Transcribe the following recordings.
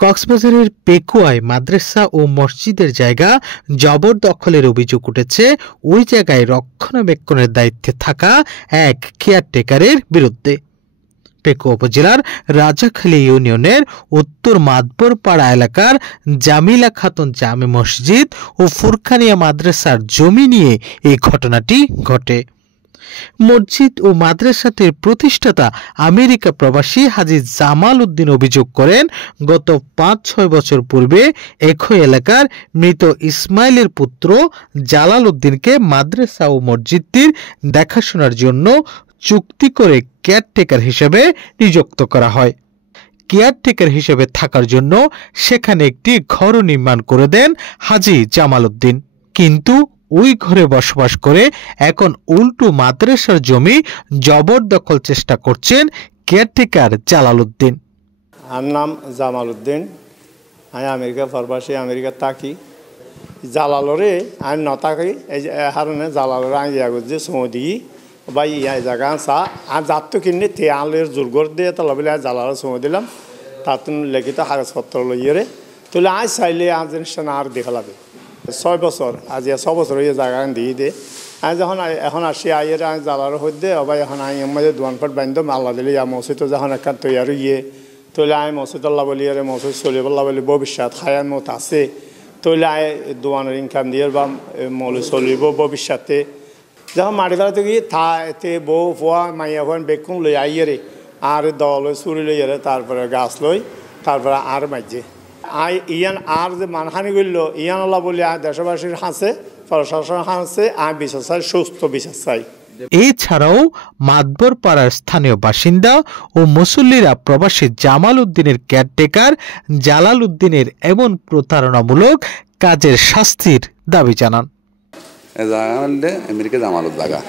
কক্সবাজারের পেকুয়ায় মাদ্রাসা ও মসজিদের জায়গা জবরদখলের অভিযোগ উঠেছে ওই জায়গায় রক্ষণাবেক্ষণের দায়িত্বে থাকা এক কেয়ারটেকারের বিরুদ্ধে। পেকুয়া উপজেলার রাজাখালী ইউনিয়নের উত্তর মাদবরপাড়া এলাকার জামিলা খাতুন জামে মসজিদ ও ফুরকানিয়া মাদ্রাসার জমি নিয়ে এই ঘটনাটি ঘটে। মসজিদ ও মাদ্রাসাটির প্রতিষ্ঠাতা আমেরিকা প্রবাসী হাজী জামাল উদ্দিন অভিযোগ করেন, গত ৫-৬ বছর পূর্বে একই এলাকার মৃত ইসমাইলের পুত্র জালাল উদ্দিনকে মাদ্রাসা ও মসজিদটির দেখাশোনার জন্য চুক্তি করে কেয়ারটেকার হিসেবে নিযুক্ত করা হয়। কেয়ারটেকার হিসেবে থাকার জন্য সেখানে একটি ঘর নির্মাণ করে দেন হাজী জামাল উদ্দিন, কিন্তু ওই ঘরে বসবাস করে এখন উল্টো মাদ্রাসার জমি জবরদখল চেষ্টা করছেন কেয়ারটেকার জালাল উদ্দিন। আমার নাম জামাল উদ্দিন, আমি আমেরিকা প্রবাসী, আমেরিকা থাকি। জালালরে আমি নথাকি, এই কারণে জালালরে আমি যে সৌদি বা ইয়া জায়গা চা আর যাত্র কিনে তে আলের জোরগর দিয়ে তো লবিলে জালাল সময় দিলাম, তার লিখিত কাগজপত্র লইয়ে তুলে আজ চাইলে আজ জিনিসটা না আর দেখা লাগে। 6 বছর আজ 6 বছর এই জায়গা দিয়ে দে আমি যখন এখন আসি আইয়ের আমি জালার হইতে আবার এখন আমি মধ্যে দোয়ানপাট বান্ধব আল্লাহ দিলে মসজিদ যখন একটা তৈরি ইয়ে তৈলে আমি মসজিদুল্লাহ বলি আর মসজিদ চলিবল্লাহ বলি ভবিষ্যৎ হায়ার মত আছে, তৈলে আয় দোয়ানের ইনকাম দিয়ে বা মৌলি চলিব ভবিষ্যতে। যখন মাটি ফেলাতে গিয়ে এতে বউ ফোয়া মাইয়া ফোন বেকুন লই আইয়ে আর দল চুরি লইয়ারে, তারপরে গাছ লই, তারপরে আর মাইজে আই ইয়ান আর যে মানহানি করল ইয়ান আল্লাহ বলি আর দেশবাসীর হাসে প্রশাসন হাসে আর বিশ্বাস চাই, সুস্থ বিশ্বাস চাই। এছাড়াও মাদবরপাড়ার স্থানীয় বাসিন্দা ও মুসল্লিরা প্রবাসী জামাল উদ্দিনের কেয়ারটেকার জালাল উদ্দিনের এমন প্রতারণামূলক কাজের শাস্তির দাবি জানান। আমেরিকা জামালত জায়গা,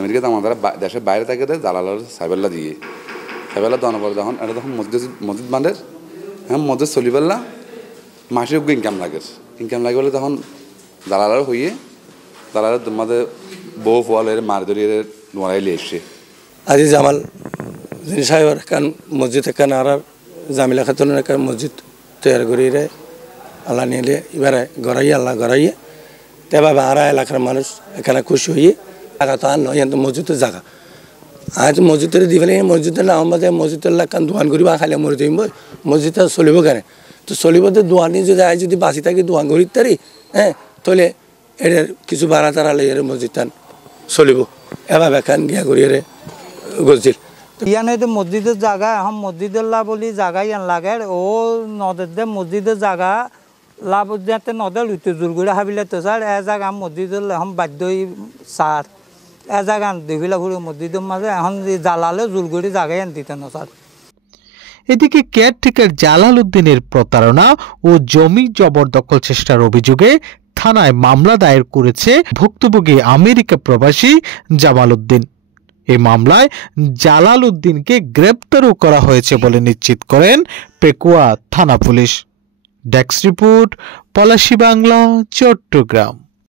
আমেরিকা জামাল দেশের বাইরে থাকে জালালের সাইবেল্লা দিয়ে সাইবেল্লা দেওয়ার পরে যখন এটা তখন মসজিদ বাঁধে, হ্যাঁ মসজিদ চলিবেল্লা মাসে ইনকাম লাগে বলে তখন জালালের হইয়ে জালালের তোমাদের বউ ফোয়ালের মার ধরিয়ে নোয়ারাইলে এসছে। আজি জামাল সাহেবের কান মসজিদ এখানে আর জামিলা খাতুনের এখানে মসজিদ তৈরি করিয়ে আল্লাহ নিলে এবারে গড়াইয়ে আল্লাহ গড়াইয়ে তেভাবে আর এলাকার মানুষ এখানে খুশি হয়ে জায়গা তো আর নয়, মসজিদের জায়গা আজ মসজিদের দি ফেলে মসজিদের না আমাদের মসজিদের কান দোয়ান করিব খাইলে মরে দিব মসজিদটা চলিব কেন, তো চলিব তো দোয়ানি যদি আজ যদি বাঁচি থাকি দোয়ান করিতে পারি, হ্যাঁ তাহলে এর কিছু বাড়া তারা লইয়ে মসজিদটা চলিব এভাবে এখান গিয়া করিয়ে গছিল। ইয়ানে তো মসজিদের জায়গা এখন মসজিদুল্লাহ বলি জায়গা ইয়ান লাগে ও নদের মসজিদের জায়গা লাভ যাতে নদে লুইতে জোর করে হাবিলে তো স্যার এ জায়গা মসজিদুল্লাহ এখন বাধ্যই স্যার এ জায়গা দুইবিলা ঘুরে মসজিদের মাঝে এখন জালালে জোর করে জায়গায় আন দিতে না স্যার। এদিকে কেয়ারটেকার জালাল উদ্দিনের প্রতারণা ও জমি জবরদখল চেষ্টার অভিযোগে থানায় মামলা দায়ের করেছে ভুক্তভোগী আমেরিকা প্রবাসী জামাল উদ্দিন। এই মামলায় জালাল উদ্দিনকে গ্রেপ্তারও করা হয়েছে বলে নিশ্চিত করেন পেকুয়া থানা police. Desk report, Palashi Bangla, Chittagong.